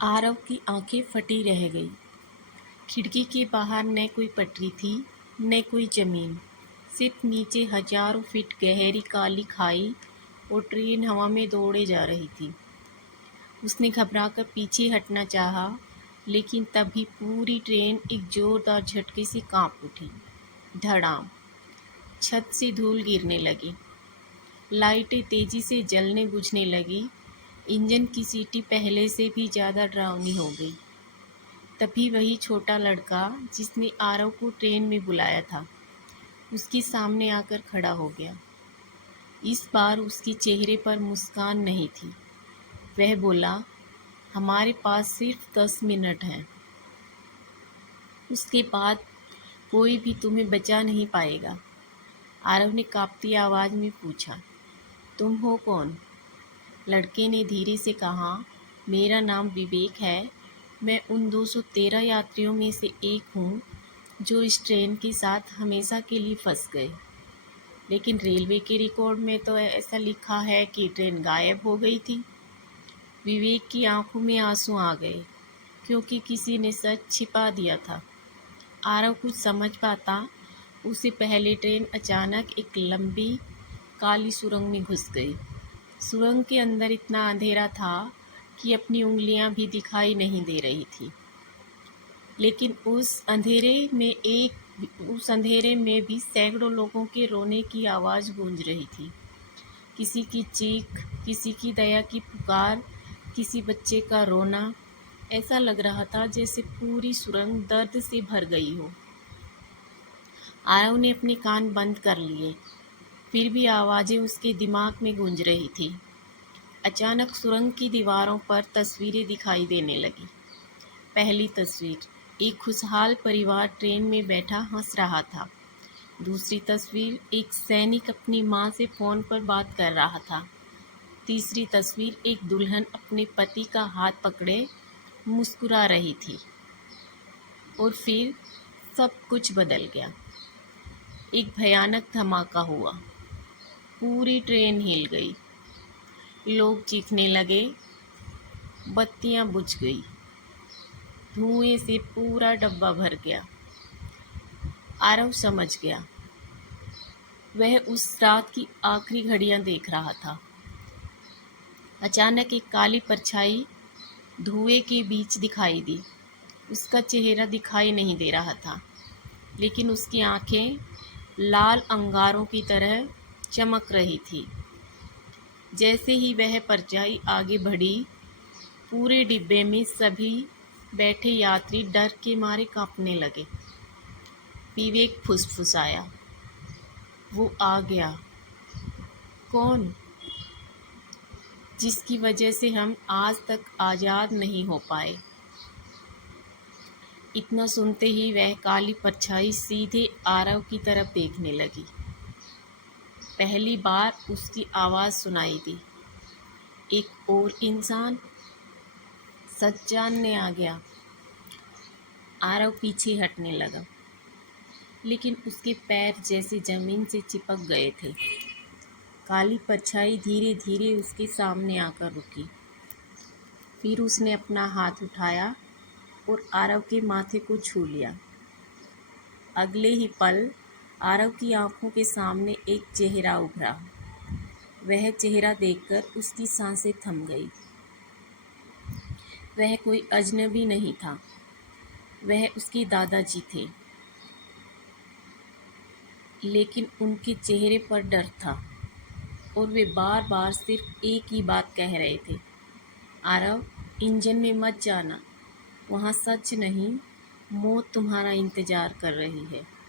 आरव की आंखें फटी रह गईं। खिड़की के बाहर न कोई पटरी थी न कोई जमीन, सिर्फ नीचे हजारों फीट गहरी काली खाई और ट्रेन हवा में दौड़े जा रही थी। उसने घबराकर पीछे हटना चाहा, लेकिन तभी पूरी ट्रेन एक जोरदार झटके से कांप उठी। धड़ाम! छत से धूल गिरने लगी, लाइटें तेजी से जलने बुझने लगी। इंजन की सीटी पहले से भी ज़्यादा डरावनी हो गई। तभी वही छोटा लड़का जिसने आरव को ट्रेन में बुलाया था, उसके सामने आकर खड़ा हो गया। इस बार उसके चेहरे पर मुस्कान नहीं थी। वह बोला, हमारे पास सिर्फ 10 मिनट हैं। उसके बाद कोई भी तुम्हें बचा नहीं पाएगा। आरव ने कांपती आवाज़ में पूछा, तुम हो कौन? लड़के ने धीरे से कहा, मेरा नाम विवेक है। मैं उन 213 यात्रियों में से एक हूँ जो इस ट्रेन के साथ हमेशा के लिए फंस गए। लेकिन रेलवे के रिकॉर्ड में तो ऐसा लिखा है कि ट्रेन गायब हो गई थी। विवेक की आंखों में आंसू आ गए, क्योंकि किसी ने सच छिपा दिया था। आरव कुछ समझ पाता उससे पहले ट्रेन अचानक एक लंबी काली सुरंग में घुस गई। सुरंग के अंदर इतना अंधेरा था कि अपनी उंगलियां भी दिखाई नहीं दे रही थी। लेकिन उस अंधेरे में भी सैकड़ों लोगों के रोने की आवाज़ गूंज रही थी। किसी की चीख, किसी की दया की पुकार, किसी बच्चे का रोना। ऐसा लग रहा था जैसे पूरी सुरंग दर्द से भर गई हो। आरव ने अपने कान बंद कर लिए, फिर भी आवाज़ें उसके दिमाग में गूंज रही थी। अचानक सुरंग की दीवारों पर तस्वीरें दिखाई देने लगी। पहली तस्वीर, एक खुशहाल परिवार ट्रेन में बैठा हंस रहा था। दूसरी तस्वीर, एक सैनिक अपनी माँ से फ़ोन पर बात कर रहा था। तीसरी तस्वीर, एक दुल्हन अपने पति का हाथ पकड़े मुस्कुरा रही थी। और फिर सब कुछ बदल गया। एक भयानक धमाका हुआ, पूरी ट्रेन हिल गई। लोग चीखने लगे, बत्तियां बुझ गई, धुएं से पूरा डब्बा भर गया। आरव समझ गया। वह उस रात की आखिरी घड़ियां देख रहा था। अचानक एक काली परछाई धुएं के बीच दिखाई दी। उसका चेहरा दिखाई नहीं दे रहा था, लेकिन उसकी आंखें लाल अंगारों की तरह चमक रही थी। जैसे ही वह परछाई आगे बढ़ी, पूरे डिब्बे में सभी बैठे यात्री डर के मारे कांपने लगे। विवेक फुसफुसाया, वो आ गया। कौन? जिसकी वजह से हम आज तक आज़ाद नहीं हो पाए। इतना सुनते ही वह काली परछाई सीधे आरव की तरफ देखने लगी। पहली बार उसकी आवाज़ सुनाई दी, एक और इंसान सच जानने आ गया। आरव पीछे हटने लगा, लेकिन उसके पैर जैसे ज़मीन से चिपक गए थे। काली परछाई धीरे धीरे उसके सामने आकर रुकी। फिर उसने अपना हाथ उठाया और आरव के माथे को छू लिया। अगले ही पल आरव की आंखों के सामने एक चेहरा उभरा। वह चेहरा देखकर उसकी सांसें थम गई। वह कोई अजनबी नहीं था, वह उसके दादाजी थे। लेकिन उनके चेहरे पर डर था और वे बार बार सिर्फ एक ही बात कह रहे थे, आरव, इंजन में मत जाना, वहाँ सच नहीं, मौत तुम्हारा इंतज़ार कर रही है।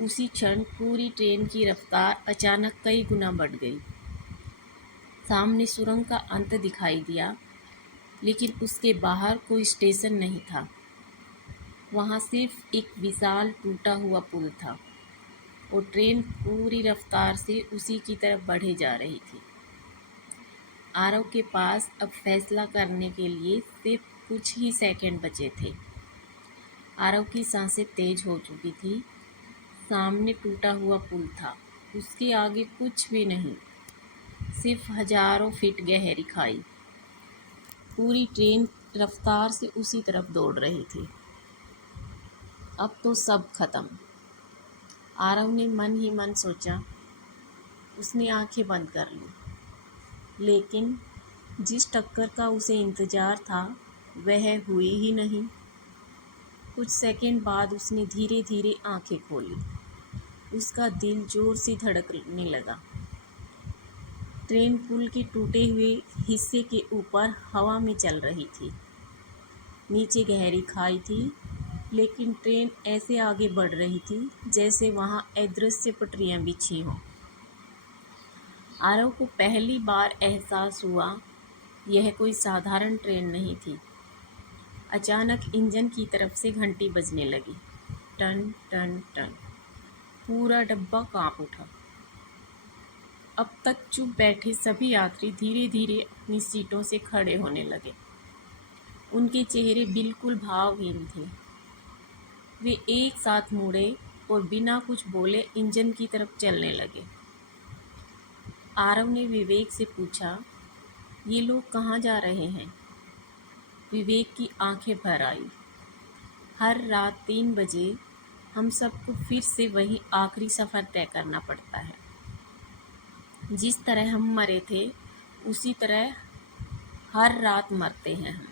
उसी क्षण पूरी ट्रेन की रफ्तार अचानक कई गुना बढ़ गई। सामने सुरंग का अंत दिखाई दिया, लेकिन उसके बाहर कोई स्टेशन नहीं था। वहाँ सिर्फ एक विशाल टूटा हुआ पुल था और ट्रेन पूरी रफ्तार से उसी की तरफ बढ़े जा रही थी। आरव के पास अब फैसला करने के लिए सिर्फ कुछ ही सेकंड बचे थे। आरव की सांसें तेज हो चुकी थी। सामने टूटा हुआ पुल था, उसके आगे कुछ भी नहीं, सिर्फ हजारों फीट गहरी खाई। पूरी ट्रेन रफ्तार से उसी तरफ दौड़ रही थी। अब तो सब खत्म, आरव ने मन ही मन सोचा। उसने आंखें बंद कर ली, लेकिन जिस टक्कर का उसे इंतजार था वह हुई ही नहीं। कुछ सेकंड बाद उसने धीरे धीरे आंखें खोली। उसका दिल जोर से धड़कने लगा। ट्रेन पुल के टूटे हुए हिस्से के ऊपर हवा में चल रही थी। नीचे गहरी खाई थी, लेकिन ट्रेन ऐसे आगे बढ़ रही थी जैसे वहां अदृश्य पटरियां बिछी हों। आरव को पहली बार एहसास हुआ यह कोई साधारण ट्रेन नहीं थी। अचानक इंजन की तरफ से घंटी बजने लगी। टन टन टन। पूरा डब्बा कांप उठा। अब तक चुप बैठे सभी यात्री धीरे धीरे अपनी सीटों से खड़े होने लगे। उनके चेहरे बिल्कुल भावहीन थे। वे एक साथ मुड़े और बिना कुछ बोले इंजन की तरफ चलने लगे। आरव ने विवेक से पूछा, ये लोग कहाँ जा रहे हैं? विवेक की आंखें भर आई। हर रात 3 बजे हम सबको फिर से वही आखिरी सफ़र तय करना पड़ता है। जिस तरह हम मरे थे उसी तरह हर रात मरते हैं हम।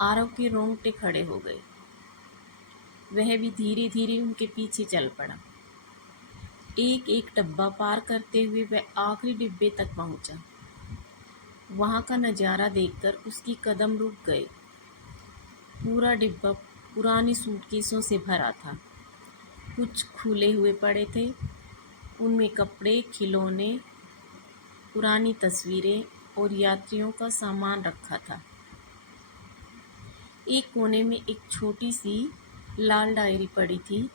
आरव के रोंगटे खड़े हो गए। वह भी धीरे धीरे उनके पीछे चल पड़ा। एक एक डब्बा पार करते हुए वह आखिरी डिब्बे तक पहुंचा। वहां का नज़ारा देखकर उसकी कदम रुक गए। पूरा डिब्बा पुरानी सूटकेसों से भरा था। कुछ खुले हुए पड़े थे। उनमें कपड़े, खिलौने, पुरानी तस्वीरें और यात्रियों का सामान रखा था। एक कोने में एक छोटी सी लाल डायरी पड़ी थी।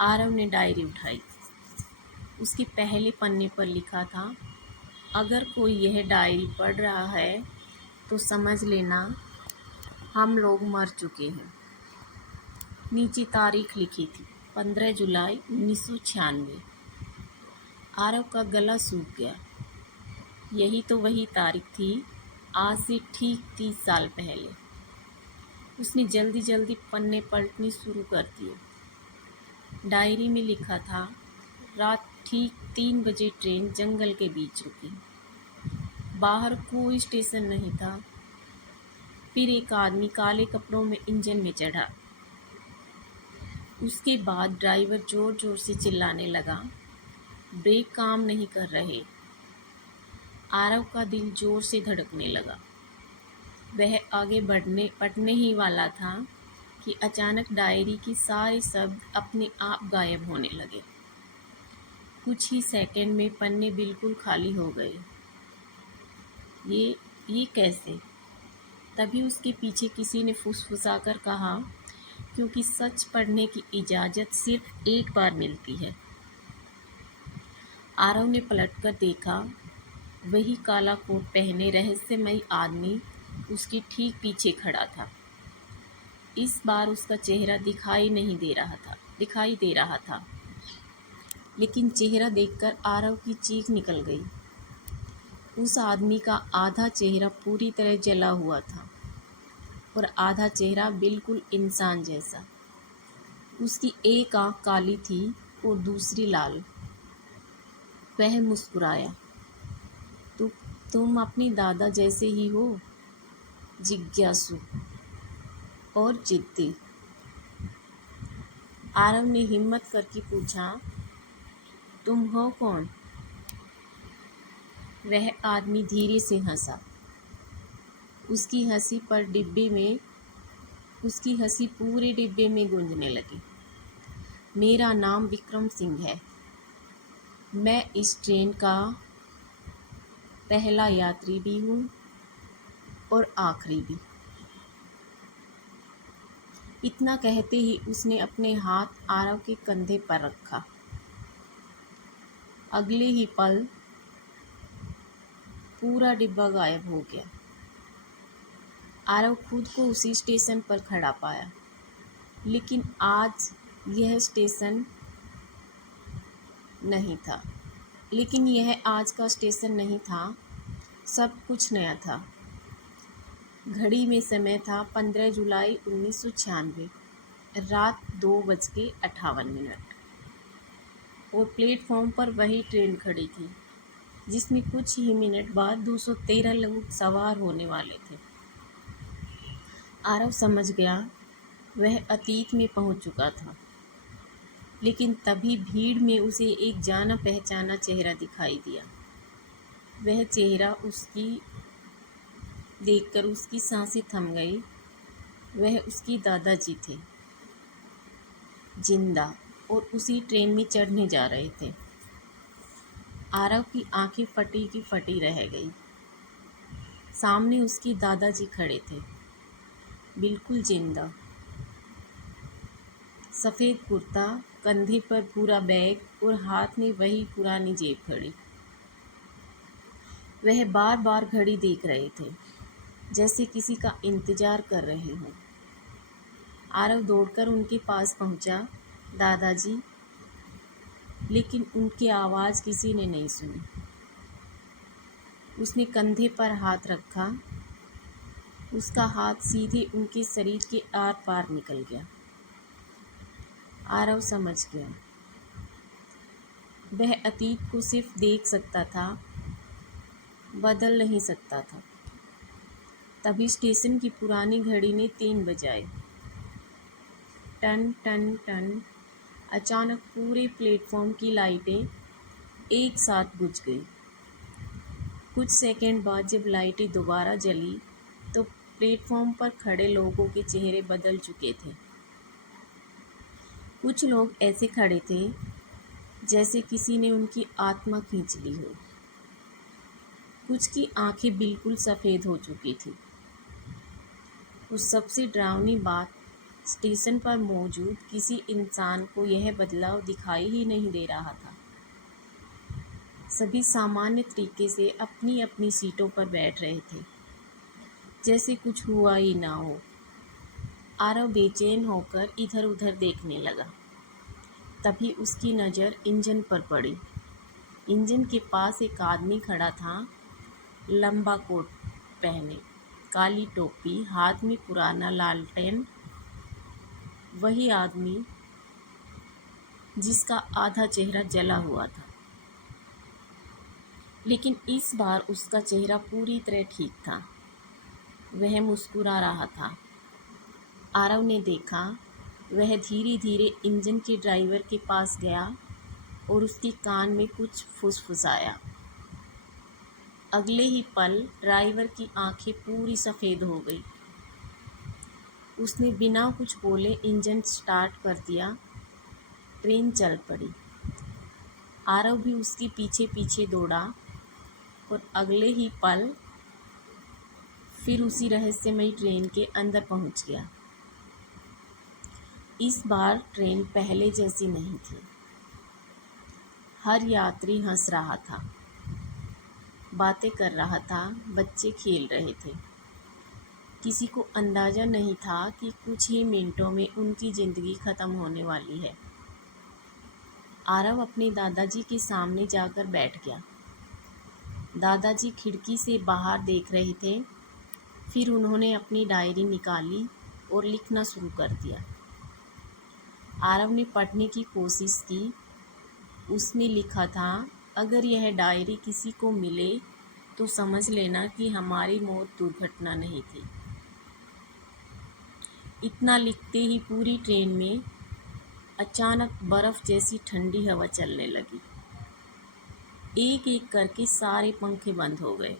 आरव ने डायरी उठाई। उसके पहले पन्ने पर लिखा था, अगर कोई यह डायरी पढ़ रहा है तो समझ लेना हम लोग मर चुके हैं। नीचे तारीख लिखी थी, 15 जुलाई 1996। आरव का गला सूख गया। यही तो वही तारीख थी, आज से ठीक 30 साल पहले। उसने जल्दी जल्दी पन्ने पलटने शुरू कर दिए। डायरी में लिखा था, रात ठीक 3 बजे ट्रेन जंगल के बीच रुकी। बाहर कोई स्टेशन नहीं था। फिर एक आदमी काले कपड़ों में इंजन में चढ़ा। उसके बाद ड्राइवर जोर जोर से चिल्लाने लगा, ब्रेक काम नहीं कर रहे। आरव का दिल जोर से धड़कने लगा। वह आगे बढ़ने ही वाला था कि अचानक डायरी के सारे शब्द अपने आप गायब होने लगे। कुछ ही सेकंड में पन्ने बिल्कुल खाली हो गए। ये कैसे? तभी उसके पीछे किसी ने फुसफुसाकर कहा, क्योंकि सच पढ़ने की इजाज़त सिर्फ एक बार मिलती है। आरव ने पलटकर देखा। वही काला कोट पहने रहस्यमयी आदमी उसके ठीक पीछे खड़ा था। इस बार उसका चेहरा दिखाई दे रहा था, लेकिन चेहरा देखकर आरव की चीख निकल गई। उस आदमी का आधा चेहरा पूरी तरह जला हुआ था और आधा चेहरा बिल्कुल इंसान जैसा। उसकी एक आंख काली थी और दूसरी लाल। वह मुस्कुराया, तुम अपनी दादा जैसे ही हो, जिज्ञासु और जिद्दी। आरव ने हिम्मत करके पूछा, तुम हो कौन? वह आदमी धीरे से हंसा। उसकी हंसी पूरे डिब्बे में गूंजने लगी। मेरा नाम विक्रम सिंह है। मैं इस ट्रेन का पहला यात्री भी हूँ और आखिरी भी। इतना कहते ही उसने अपने हाथ आरव के कंधे पर रखा। अगले ही पल पूरा डिब्बा गायब हो गया। आरव खुद को उसी स्टेशन पर खड़ा पाया, लेकिन आज यह आज का स्टेशन नहीं था। सब कुछ नया था। घड़ी में समय था 15 जुलाई 1996, रात 2:58 और प्लेटफॉर्म पर वही ट्रेन खड़ी थी जिसमें कुछ ही मिनट बाद 213 लोग सवार होने वाले थे। आरव समझ गया वह अतीत में पहुंच चुका था, लेकिन तभी भीड़ में उसे एक जाना पहचाना चेहरा दिखाई दिया। वह चेहरा उसकी देखकर उसकी सांसें थम गई। वह उसके दादाजी थे, जिंदा, और उसी ट्रेन में चढ़ने जा रहे थे। आरव की आंखें फटी की फटी रह गई। सामने उसके दादाजी खड़े थे, बिल्कुल जिंदा। सफ़ेद कुर्ता, कंधे पर पूरा बैग और हाथ में वही पुरानी जेब घड़ी। वह बार बार घड़ी देख रहे थे, जैसे किसी का इंतजार कर रहे हों। आरव दौड़कर उनके पास पहुंचा, दादाजी, लेकिन उनकी आवाज़ किसी ने नहीं सुनी। उसने कंधे पर हाथ रखा। उसका हाथ सीधे उनके शरीर के आर पार निकल गया। आरव समझ गया वह अतीत को सिर्फ देख सकता था, बदल नहीं सकता था। तभी स्टेशन की पुरानी घड़ी ने 3 बजाए। टन टन टन। अचानक पूरे प्लेटफॉर्म की लाइटें एक साथ बुझ गई। कुछ सेकंड बाद जब लाइटें दोबारा जली तो प्लेटफॉर्म पर खड़े लोगों के चेहरे बदल चुके थे। कुछ लोग ऐसे खड़े थे जैसे किसी ने उनकी आत्मा खींच ली हो। कुछ की आंखें बिल्कुल सफ़ेद हो चुकी थी। उस सबसे डरावनी बात, स्टेशन पर मौजूद किसी इंसान को यह बदलाव दिखाई ही नहीं दे रहा था। सभी सामान्य तरीके से अपनी अपनी सीटों पर बैठ रहे थे, जैसे कुछ हुआ ही ना हो। आरव बेचैन होकर इधर उधर देखने लगा। तभी उसकी नज़र इंजन पर पड़ी। इंजन के पास एक आदमी खड़ा था, लंबा कोट पहने, काली टोपी, हाथ में पुराना लालटेन। वही आदमी जिसका आधा चेहरा जला हुआ था, लेकिन इस बार उसका चेहरा पूरी तरह ठीक था। वह मुस्कुरा रहा था। आरव ने देखा वह धीरे धीरे इंजन के ड्राइवर के पास गया और उसके कान में कुछ फुसफुसाया। अगले ही पल ड्राइवर की आंखें पूरी सफ़ेद हो गई। उसने बिना कुछ बोले इंजन स्टार्ट कर दिया। ट्रेन चल पड़ी। आरव भी उसके पीछे पीछे दौड़ा और अगले ही पल फिर उसी रहस्यमयी ट्रेन के अंदर पहुंच गया। इस बार ट्रेन पहले जैसी नहीं थी। हर यात्री हंस रहा था, बातें कर रहा था, बच्चे खेल रहे थे। किसी को अंदाज़ा नहीं था कि कुछ ही मिनटों में उनकी ज़िंदगी ख़त्म होने वाली है। आरव अपने दादाजी के सामने जाकर बैठ गया। दादाजी खिड़की से बाहर देख रहे थे। फिर उन्होंने अपनी डायरी निकाली और लिखना शुरू कर दिया। आरव ने पढ़ने की कोशिश की। उसने लिखा था, अगर यह डायरी किसी को मिले तो समझ लेना कि हमारी मौत दुर्घटना नहीं थी। इतना लिखते ही पूरी ट्रेन में अचानक बर्फ़ जैसी ठंडी हवा चलने लगी। एक एक करके सारे पंखे बंद हो गए,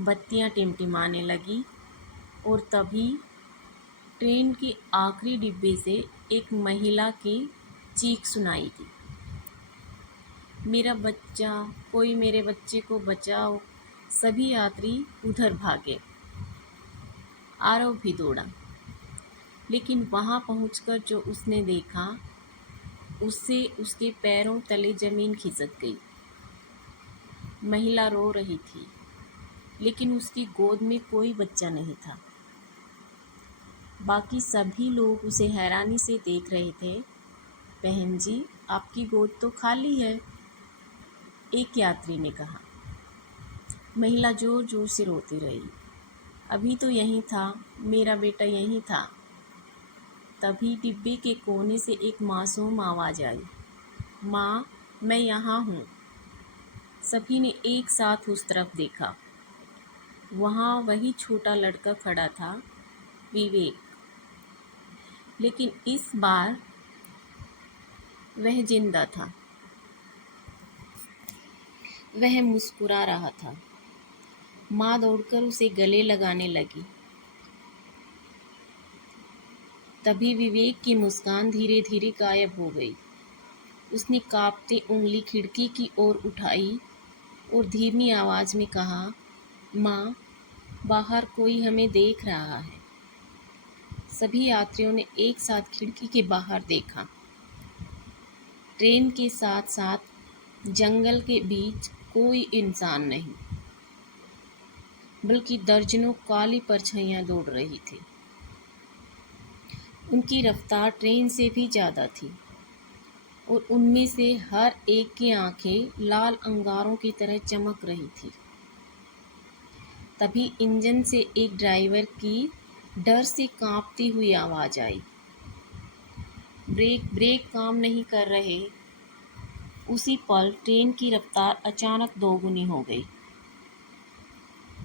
बत्तियां टिमटिमाने लगी और तभी ट्रेन के आखिरी डिब्बे से एक महिला की चीख सुनाई दी, मेरा बच्चा, कोई मेरे बच्चे को बचाओ। सभी यात्री उधर भागे। आरव भी दौड़ा, लेकिन वहां पहुंचकर जो उसने देखा उससे उसके पैरों तले ज़मीन खिसक गई। महिला रो रही थी, लेकिन उसकी गोद में कोई बच्चा नहीं था। बाकी सभी लोग उसे हैरानी से देख रहे थे। बहन जी, आपकी गोद तो खाली है, एक यात्री ने कहा। महिला जोर जोर से रोती रही। अभी तो यहीं था, मेरा बेटा यहीं था। तभी डिब्बे के कोने से एक मासूम आवाज़ आई, माँ, मैं यहाँ हूँ। सभी ने एक साथ उस तरफ देखा। वहाँ वही छोटा लड़का खड़ा था, विवेक। लेकिन इस बार वह जिंदा था। वह मुस्कुरा रहा था। माँ दौड़कर उसे गले लगाने लगी। तभी विवेक की मुस्कान धीरे धीरे गायब हो गई। उसने कांपते उंगली खिड़की की ओर उठाई और धीमी आवाज में कहा, माँ, बाहर कोई हमें देख रहा है। सभी यात्रियों ने एक साथ खिड़की के बाहर देखा। ट्रेन के साथ साथ जंगल के बीच कोई इंसान नहीं, बल्कि दर्जनों काली परछाइयां दौड़ रही थी। उनकी रफ्तार ट्रेन से भी ज़्यादा थी और उनमें से हर एक की आंखें लाल अंगारों की तरह चमक रही थी। तभी इंजन से एक ड्राइवर की डर से कांपती हुई आवाज़ आई, ब्रेक ब्रेक काम नहीं कर रहे। उसी पल ट्रेन की रफ्तार अचानक दोगुनी हो गई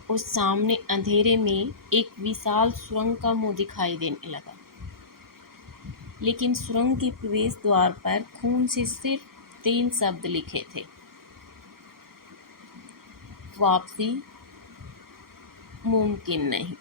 और सामने अंधेरे में एक विशाल सुरंग का मुंह दिखाई देने लगा। लेकिन सुरंग के प्रवेश द्वार पर खून से सिर्फ 3 शब्द लिखे थे, वापसी मुमकिन नहीं।